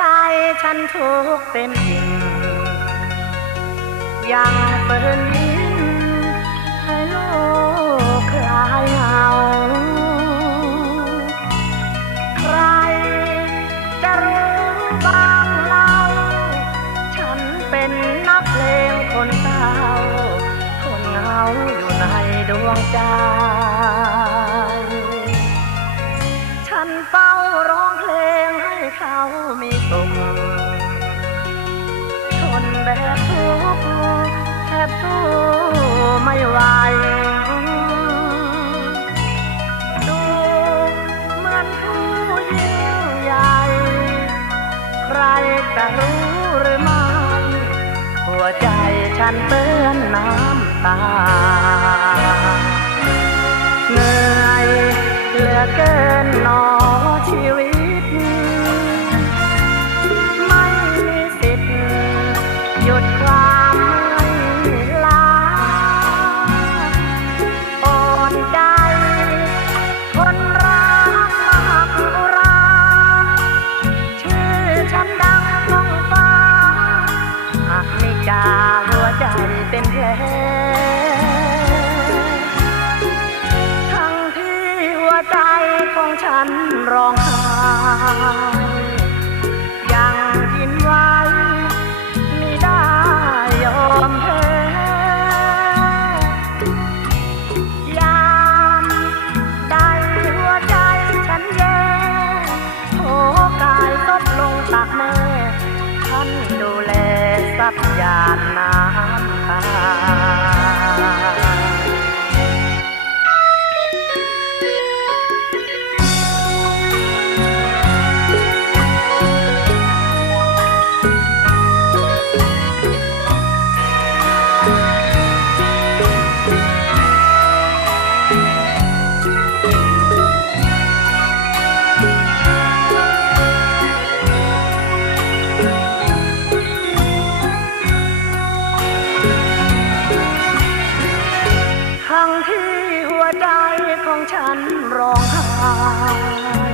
จฉันทุกข์เต็มอิ่มยังเปิดยิ้มให้โลกคลายเหงาใครจะรู้บ้างเล่า ฉันเป็นนักเพลงคนเศร้าทนเหงาอยู่ในดวงใจ ฉันเฝ้ เขามีสุขทนแบบทุกข์แทบสู้ไม่ไหวดูมือนผู้ยิ่งใหญ่ ใครจะรู้หรือไม่หัวใจฉันเปื้อนน้ำตาเหนื่อยเหลือเกินนอชี ฉันร้องไห้ยังยินไว้ไม่ได้ยอมแพ้ยามใดหัวใจฉันแย่โผกายซบลงตักแม่ฉันดูแลสับยานน้ำตา ใจของฉันร้องไห้